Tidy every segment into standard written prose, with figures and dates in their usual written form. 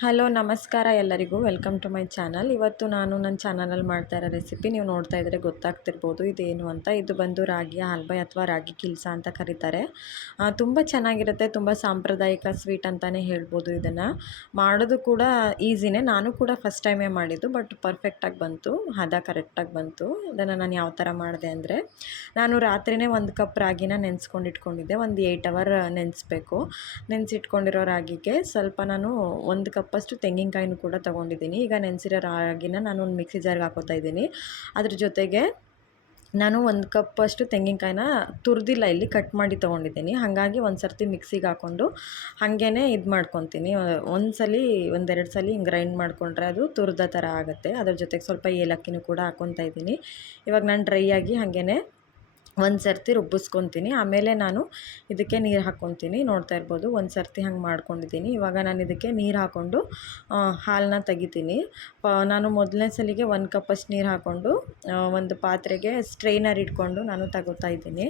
Hello ನಮಸ್ಕಾರ ಎಲ್ಲರಿಗೂ welcome to my channel. ಇವತ್ತು ನಾನು ನನ್ನ ಚಾನಲಲ್ಲಿ ಮಾಡ್ತಾ ಇರೋ ರೆಸಿಪಿ ನೀವು ನೋಡ್ತಾ ಇದ್ದರೆ ಗೊತ್ತಾಗ್ತಿರ್ಬೋದು ಇದೇನು ಅಂತ. ಇದು ಬಂದು ರಾಗಿಯ ಹಲ್ವಾ ಅಥವಾ ರಾಗಿ ಕಿಲ್ಸ ಅಂತ ಕರೀತಾರೆ. ತುಂಬ ಚೆನ್ನಾಗಿರುತ್ತೆ, ತುಂಬ ಸಾಂಪ್ರದಾಯಿಕ ಸ್ವೀಟ್ ಅಂತಲೇ ಹೇಳ್ಬೋದು. ಇದನ್ನು ಮಾಡೋದು ಕೂಡ ಈಸಿನೇ. ನಾನು ಕೂಡ ಫಸ್ಟ್ ಟೈಮೇ ಮಾಡಿದ್ದು, ಬಟ್ ಪರ್ಫೆಕ್ಟಾಗಿ ಬಂತು, ಹದ ಕರೆಕ್ಟಾಗಿ ಬಂತು. ಇದನ್ನು ನಾನು ಯಾವ ಥರ ಮಾಡಿದೆ ಅಂದರೆ, ನಾನು ರಾತ್ರಿಯೇ 1 ಕಪ್ ರಾಗಿನ ನೆನೆಸ್ಕೊಂಡು ಇಟ್ಕೊಂಡಿದ್ದೆ. ಒಂದು 8 ಅವರ್ ನೆನೆಸ್ಬೇಕು. ನೆನೆಸಿಟ್ಕೊಂಡಿರೋ ರಾಗಿಗೆ ಸ್ವಲ್ಪ ನಾನು 1 ಕಪ್ಪಷ್ಟು ತೆಂಗಿನಕಾಯಿನೂ ಕೂಡ ತೊಗೊಂಡಿದ್ದೀನಿ. ಈಗ ನೆನೆಸಿರೋ ರಾಗಿನ ನಾನು ಒಂದು ಮಿಕ್ಸಿ ಜಾರ್ಗೆ ಹಾಕೋತಾ ಇದ್ದೀನಿ. ಅದ್ರ ಜೊತೆಗೆ ನಾನು 1 ಕಪ್ಪಷ್ಟು ತೆಂಗಿನಕಾಯಿನ ತುರಿದಿಲ್ಲ, ಇಲ್ಲಿ ಕಟ್ ಮಾಡಿ ತೊಗೊಂಡಿದ್ದೀನಿ. ಹಾಗಾಗಿ ಒಂದು ಸರ್ತಿ ಮಿಕ್ಸಿಗೆ ಹಾಕ್ಕೊಂಡು ಹಾಗೇ ಇದು ಮಾಡ್ಕೊತೀನಿ. ಒಂದು ಸಲ 2 ಸಲ ಹಿಂಗೆ ಗ್ರೈಂಡ್ ಮಾಡಿಕೊಂಡ್ರೆ ಅದು ತುರಿದ ಥರ ಆಗುತ್ತೆ. ಅದ್ರ ಜೊತೆಗೆ ಸ್ವಲ್ಪ ಏಲಕ್ಕಿನೂ ಕೂಡ ಹಾಕ್ಕೊತಾ ಇದ್ದೀನಿ. ಇವಾಗ ನಾನು ಡ್ರೈ ಆಗಿ ಹಾಗೇ ಒಂದು ಸರ್ತಿ ರುಬ್ಬಿಸ್ಕೊತೀನಿ. ಆಮೇಲೆ ನಾನು ಇದಕ್ಕೆ ನೀರು ಹಾಕ್ಕೊತೀನಿ. ನೋಡ್ತಾ ಇರ್ಬೋದು, ಒಂದು ಸರ್ತಿ ಹಂಗೆ ಮಾಡ್ಕೊಂಡಿದ್ದೀನಿ. ಇವಾಗ ನಾನು ಇದಕ್ಕೆ ನೀರು ಹಾಕ್ಕೊಂಡು ಹಾಲನ್ನ ತೆಗಿತೀನಿ. ನಾನು ಮೊದಲನೇ ಸಲಿಗೆ 1 ಕಪ್ಪಷ್ಟು ನೀರು ಹಾಕ್ಕೊಂಡು ಒಂದು ಪಾತ್ರೆಗೆ ಸ್ಟ್ರೈನರ್ ಇಟ್ಕೊಂಡು ನಾನು ತಗೋತಾ ಇದ್ದೀನಿ.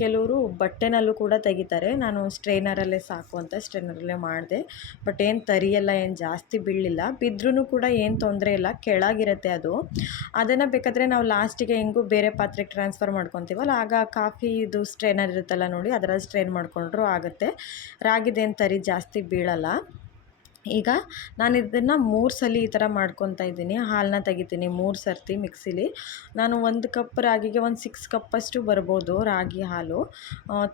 ಕೆಲವರು ಬಟ್ಟೆನಲ್ಲೂ ಕೂಡ ತೆಗಿತಾರೆ. ನಾನು ಸ್ಟ್ರೈನರಲ್ಲೇ ಸಾಕು ಅಂತ ಸ್ಟ್ರೈನರಲ್ಲೇ ಮಾಡಿದೆ. ಬಟ್ ಏನು ತರಿಯೆಲ್ಲ ಏನು ಜಾಸ್ತಿ ಬೀಳಲಿಲ್ಲ. ಬಿದ್ದರೂ ಕೂಡ ಏನು ತೊಂದರೆ ಇಲ್ಲ, ಕೆಳಗಿರುತ್ತೆ ಅದು. ಅದನ್ನು ಬೇಕಾದರೆ ನಾವು ಲಾಸ್ಟಿಗೆ ಹೆಂಗೂ ಬೇರೆ ಪಾತ್ರೆಗೆ ಟ್ರಾನ್ಸ್ಫರ್ ಮಾಡ್ಕೊತೀವಲ್ಲ, ಆಗ ಕಾಫಿ ಇದು ಸ್ಟ್ರೈನರ್ ಇರುತ್ತಲ್ಲ ನೋಡಿ, ಅದರಲ್ಲಿ ಸ್ಟ್ರೈನ್ ಮಾಡಿಕೊಂಡ್ರೂ ಆಗುತ್ತೆ. ರಾಗಿದೇನು ತರಿ ಜಾಸ್ತಿ ಬೀಳಲ್ಲ. ಈಗ ನಾನು ಇದನ್ನು 3 ಸಲ ಈ ಥರ ಮಾಡ್ಕೊತಾ ಇದ್ದೀನಿ. ಹಾಲನ್ನ ತೆಗಿತೀನಿ 3 ಸರ್ತಿ ಮಿಕ್ಸಿಲಿ. ನಾನು 1 ಕಪ್ ರಾಗಿಗೆ ಒಂದು 6 ಕಪ್ಪಷ್ಟು ಬರ್ಬೋದು ರಾಗಿ ಹಾಲು.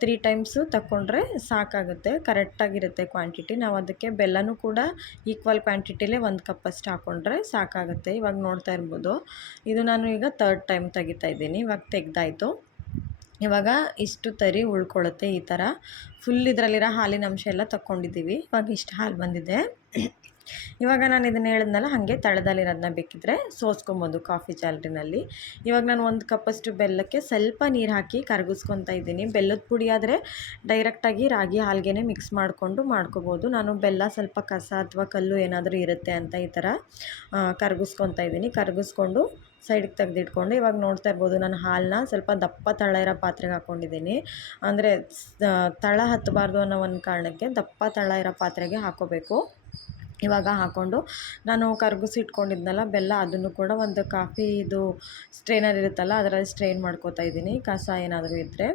3 ಟೈಮ್ಸು ತಗೊಂಡ್ರೆ ಸಾಕಾಗುತ್ತೆ, ಕರೆಕ್ಟಾಗಿರುತ್ತೆ ಕ್ವಾಂಟಿಟಿ. ನಾವು ಅದಕ್ಕೆ ಬೆಲ್ಲನೂ ಕೂಡ ಈಕ್ವಲ್ ಕ್ವಾಂಟಿಟಿಲೇ 1 ಕಪ್ಪಷ್ಟು ಹಾಕ್ಕೊಂಡ್ರೆ ಸಾಕಾಗುತ್ತೆ. ಇವಾಗ ನೋಡ್ತಾ ಇರ್ಬೋದು, ಇದು ನಾನು ಈಗ 3rd ಟೈಮ್ ತೆಗಿತಾ ಇದ್ದೀನಿ. ಇವಾಗ ತೆಗೆದಾಯಿತು. ಇವಾಗ ಇಷ್ಟು ತರಿ ಉಳ್ಕೊಳ್ಳುತ್ತೆ ಈ ಥರ. ಫುಲ್ ಇದರಲ್ಲಿರೋ ಹಾಲಿನ ಅಂಶ ಎಲ್ಲ ತಗೊಂಡಿದ್ದೀವಿ. ಇವಾಗ ಇಷ್ಟು ಹಾಲು ಬಂದಿದೆ. ಇವಾಗ ನಾನು ಇದನ್ನು ಹೇಳಿದ್ನಲ್ಲ, ಹಾಗೆ ತಳದಲ್ಲಿರೋದನ್ನ ಬೇಕಿದ್ದರೆ ಸೋಸ್ಕೊಬೋದು ಕಾಫಿ ಜಾಲರಿನಲ್ಲಿ. ಇವಾಗ ನಾನು 1 ಕಪ್ಪಷ್ಟು ಬೆಲ್ಲಕ್ಕೆ ಸ್ವಲ್ಪ ನೀರು ಹಾಕಿ ಕರಗಿಸ್ಕೊತಾ ಇದ್ದೀನಿ. ಬೆಲ್ಲದ ಪುಡಿ ಆದರೆ ಡೈರೆಕ್ಟಾಗಿ ರಾಗಿ ಹಾಲ್ಗೆ ಮಿಕ್ಸ್ ಮಾಡಿಕೊಂಡು ಮಾಡ್ಕೋಬೋದು. ನಾನು ಬೆಲ್ಲ ಸ್ವಲ್ಪ ಕಸ ಅಥವಾ ಕಲ್ಲು ಏನಾದರೂ ಇರುತ್ತೆ ಅಂತ ಈ ಥರ ಕರಗಿಸ್ಕೊತಾ ಇದ್ದೀನಿ. ಕರಗಿಸ್ಕೊಂಡು ಸೈಡಿಗೆ ತೆಗೆದಿಟ್ಕೊಂಡು ಇವಾಗ ನೋಡ್ತಾ ಇರ್ಬೋದು, ನಾನು ಹಾಲನ್ನ ಸ್ವಲ್ಪ ದಪ್ಪ ತಳ ಇರೋ ಪಾತ್ರೆಗೆ ಹಾಕ್ಕೊಂಡಿದ್ದೀನಿ. ಅಂದರೆ ತಳ ಹತ್ತಬಾರ್ದು ಅನ್ನೋ ಒಂದು ಕಾರಣಕ್ಕೆ ದಪ್ಪ ತಳ ಇರೋ ಪಾತ್ರೆಗೆ ಹಾಕ್ಕೋಬೇಕು. ಇವಾಗ ಹಾಕ್ಕೊಂಡು ನಾನು ಕರಗಿಸಿಟ್ಕೊಂಡಿದ್ನಲ್ಲ ಬೆಲ್ಲ, ಅದನ್ನು ಕೂಡ ಒಂದು ಕಾಫಿ ಇದು ಸ್ಟ್ರೈನರ್ ಇರುತ್ತಲ್ಲ ಅದರಲ್ಲಿ ಸ್ಟ್ರೈನ್ ಮಾಡ್ಕೋತಾ ಇದ್ದೀನಿ. ಕಸ ಏನಾದರೂ ಇದ್ದರೆ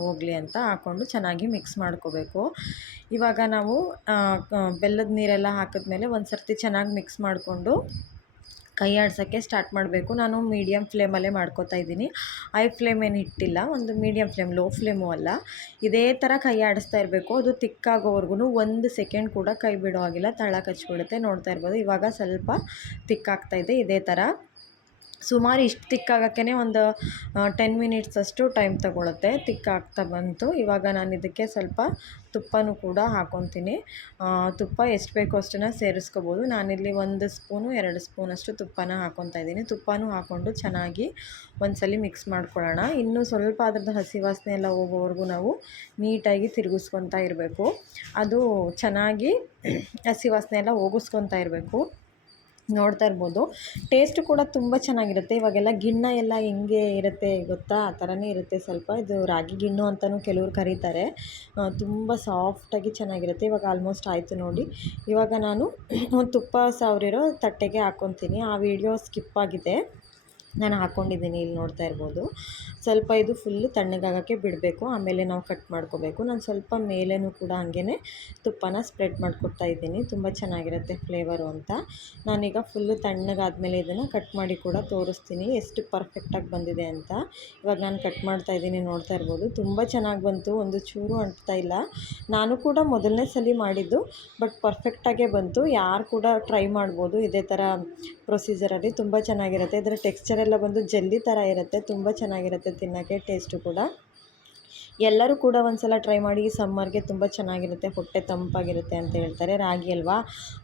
ಹೋಗಲಿ ಅಂತ ಹಾಕ್ಕೊಂಡು ಚೆನ್ನಾಗಿ ಮಿಕ್ಸ್ ಮಾಡ್ಕೋಬೇಕು. ಇವಾಗ ನಾವು ಬೆಲ್ಲದ ನೀರೆಲ್ಲ ಹಾಕಿದ್ಮೇಲೆ ಒಂದು ಸರ್ತಿ ಚೆನ್ನಾಗಿ ಮಿಕ್ಸ್ ಮಾಡಿಕೊಂಡು ಕೈ ಆಡ್ಸೋಕ್ಕೆ ಸ್ಟಾರ್ಟ್ ಮಾಡಬೇಕು. ನಾನು ಮೀಡಿಯಮ್ ಫ್ಲೇಮಲ್ಲೇ ಮಾಡ್ಕೋತಾ ಇದ್ದೀನಿ. ಹೈ ಫ್ಲೇಮ್ ಏನು ಇಟ್ಟಿಲ್ಲ, ಒಂದು ಮೀಡಿಯಮ್ ಫ್ಲೇಮ್, ಲೋ ಫ್ಲೇಮು ಅಲ್ಲ. ಇದೇ ಥರ ಕೈ ಆಡಿಸ್ತಾ ಇರಬೇಕು. ಅದು ತಿಕ್ಕಾಗೋವರೆಗೂ 1 ಸೆಕೆಂಡ್ ಕೂಡ ಕೈ ಬಿಡೋ ಹಾಗಿಲ್ಲ, ತಳ ಕಚ್ಬಿಡುತ್ತೆ. ನೋಡ್ತಾ ಇರ್ಬೋದು, ಇವಾಗ ಸ್ವಲ್ಪ ತಿಕ್ಕಾಗ್ತಾಯಿದೆ. ಇದೇ ಥರ ಸುಮಾರು ಇಷ್ಟು ತಿಕ್ಕಾಗೋಕ್ಕೆ ಒಂದು 10 ಮಿನಿಟ್ಸ್ ಅಷ್ಟು ಟೈಮ್ ತೊಗೊಳುತ್ತೆ. ತಿಕ್ಕಾಗ್ತಾ ಬಂತು. ಇವಾಗ ನಾನು ಇದಕ್ಕೆ ಸ್ವಲ್ಪ ತುಪ್ಪನೂ ಕೂಡ ಹಾಕ್ಕೊತೀನಿ. ತುಪ್ಪ ಎಷ್ಟು ಬೇಕೋ ಅಷ್ಟನ್ನು ಸೇರಿಸ್ಕೋಬೋದು. ನಾನಿಲ್ಲಿ 1 ಸ್ಪೂನು 2 ಸ್ಪೂನಷ್ಟು ತುಪ್ಪನ ಹಾಕ್ಕೊತಾ ಇದ್ದೀನಿ. ತುಪ್ಪನೂ ಹಾಕ್ಕೊಂಡು ಚೆನ್ನಾಗಿ ಒಂದು ಸಲ ಮಿಕ್ಸ್ ಮಾಡ್ಕೊಳ್ಳೋಣ. ಇನ್ನೂ ಸ್ವಲ್ಪ ಅದ್ರದ್ದು ಹಸಿ ವಾಸನೆ ಎಲ್ಲ ಹೋಗೋವರೆಗೂ ನಾವು ನೀಟಾಗಿ ತಿರುಗಿಸ್ಕೊತಾ ಇರಬೇಕು. ಅದು ಚೆನ್ನಾಗಿ ಹಸಿ ವಾಸನೆ ಎಲ್ಲ ಹೋಗಿಸ್ಕೊತಾ ಇರಬೇಕು. ನೋಡ್ತಾ ಇರ್ಬೋದು, ಟೇಸ್ಟ್ ಕೂಡ ತುಂಬ ಚೆನ್ನಾಗಿರುತ್ತೆ. ಇವಾಗೆಲ್ಲ ಗಿಣ್ಣ ಎಲ್ಲ ಹೆಂಗೆ ಇರುತ್ತೆ ಗೊತ್ತಾ, ಆ ಥರನೇ ಇರುತ್ತೆ. ಸ್ವಲ್ಪ ಇದು ರಾಗಿ ಗಿಣ್ಣು ಅಂತಲೂ ಕೆಲವ್ರು ಕರೀತಾರೆ. ತುಂಬ ಸಾಫ್ಟಾಗಿ ಚೆನ್ನಾಗಿರುತ್ತೆ. ಇವಾಗ ಆಲ್ಮೋಸ್ಟ್ ಆಯಿತು ನೋಡಿ. ಇವಾಗ ನಾನು ಒಂದು ತುಪ್ಪ ಸವರಿರೋ ತಟ್ಟೆಗೆ ಹಾಕ್ಕೊತೀನಿ. ಆ ವಿಡಿಯೋ ಸ್ಕಿಪ್ ಆಗಿದೆ, ನಾನು ಹಾಕ್ಕೊಂಡಿದ್ದೀನಿ. ಇಲ್ಲಿ ನೋಡ್ತಾ ಇರ್ಬೋದು, ಸ್ವಲ್ಪ ಇದು ಫುಲ್ಲು ತಣ್ಣಗಾಗೋಕ್ಕೆ ಬಿಡಬೇಕು. ಆಮೇಲೆ ನಾವು ಕಟ್ ಮಾಡ್ಕೋಬೇಕು. ನಾನು ಸ್ವಲ್ಪ ಮೇಲೇನೂ ಕೂಡ ಹಾಗೇ ತುಪ್ಪನ ಸ್ಪ್ರೆಡ್ ಮಾಡಿಕೊಡ್ತಾ ಇದ್ದೀನಿ. ತುಂಬ ಚೆನ್ನಾಗಿರುತ್ತೆ ಫ್ಲೇವರು ಅಂತ. ನಾನೀಗ ಫುಲ್ಲು ತಣ್ಣಗಾದ್ಮೇಲೆ ಇದನ್ನು ಕಟ್ ಮಾಡಿ ಕೂಡ ತೋರಿಸ್ತೀನಿ ಎಷ್ಟು ಪರ್ಫೆಕ್ಟಾಗಿ ಬಂದಿದೆ ಅಂತ. ಇವಾಗ ನಾನು ಕಟ್ ಮಾಡ್ತಾ ಇದ್ದೀನಿ. ನೋಡ್ತಾ ಇರ್ಬೋದು, ತುಂಬ ಚೆನ್ನಾಗಿ ಬಂತು, ಒಂದು ಚೂರು ಅಂಟ್ತಾ ಇಲ್ಲ. ನಾನು ಕೂಡ ಮೊದಲನೇ ಸಲ ಮಾಡಿದ್ದು, ಬಟ್ ಪರ್ಫೆಕ್ಟಾಗೇ ಬಂತು. ಯಾರು ಕೂಡ ಟ್ರೈ ಮಾಡ್ಬೋದು ಇದೇ ಥರ ಪ್ರೊಸೀಜರಲ್ಲಿ. ತುಂಬ ಚೆನ್ನಾಗಿರುತ್ತೆ. ಇದರ ಟೆಕ್ಸ್ಚರ್ ಎಲ್ಲ ಬಂದು ಜೆಲ್ಲಿ ಥರ ಇರುತ್ತೆ. ತುಂಬ ಚೆನ್ನಾಗಿರುತ್ತೆ ತಿನ್ನೋಕ್ಕೆ, ಟೇಸ್ಟು ಕೂಡ. ಎಲ್ಲರೂ ಕೂಡ ಒಂದು ಸಲ ಟ್ರೈ ಮಾಡಿ. ಸಮ್ಮರ್ಗೆ ತುಂಬ ಚೆನ್ನಾಗಿರುತ್ತೆ, ಹೊಟ್ಟೆ ತಂಪಾಗಿರುತ್ತೆ ಅಂತ ಹೇಳ್ತಾರೆ. ರಾಗಿ ಅಲ್ವಾ,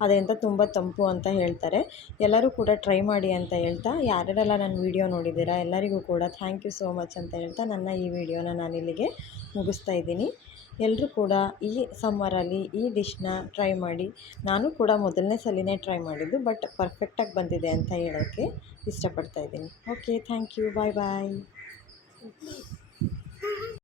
ಅದರಿಂದ ತುಂಬ ತಂಪು ಅಂತ ಹೇಳ್ತಾರೆ. ಎಲ್ಲರೂ ಕೂಡ ಟ್ರೈ ಮಾಡಿ ಅಂತ ಹೇಳ್ತಾ, ಯಾರ್ಯಾರೆಲ್ಲ ನನ್ನ ವೀಡಿಯೋ ನೋಡಿದ್ದೀರಾ ಎಲ್ಲರಿಗೂ ಕೂಡ ಥ್ಯಾಂಕ್ ಯು ಸೋ ಮಚ್ ಅಂತ ಹೇಳ್ತಾ ನನ್ನ ಈ ವಿಡಿಯೋನ ನಾನಿಲ್ಲಿಗೆ ಮುಗಿಸ್ತಾ ಇದ್ದೀನಿ. ಎಲ್ಲರೂ ಕೂಡ ಈ ಸಮ್ಮರಲ್ಲಿ ಈ ಡಿಶ್ನ ಟ್ರೈ ಮಾಡಿ. ನಾನು ಕೂಡ ಮೊದಲನೇ ಸಲಿನೇ ಟ್ರೈ ಮಾಡಿದ್ದು, ಬಟ್ ಪರ್ಫೆಕ್ಟಾಗಿ ಬಂದಿದೆ ಅಂತ ಹೇಳೋಕ್ಕೆ ಇಷ್ಟಪಡ್ತಾ ಇದ್ದೀನಿ. Okay, thank you, bye bye.